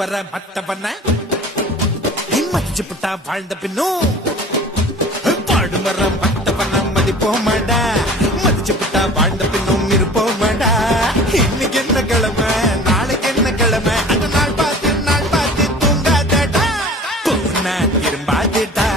வர மத்தவன மதிச்சு புட்டா வாழ்ந்த பின்னும் பாடும் வர மத்தவன மதிப்போமாடா மதிச்சு புட்டா வாழ்ந்த பின்னும் இருப்போமாடா இன்னைக்கு என்ன கிழமை நாளைக்கு என்ன கிழமை அந்த நாள் பார்த்து தூங்காதடா போனா திரும்பாதடா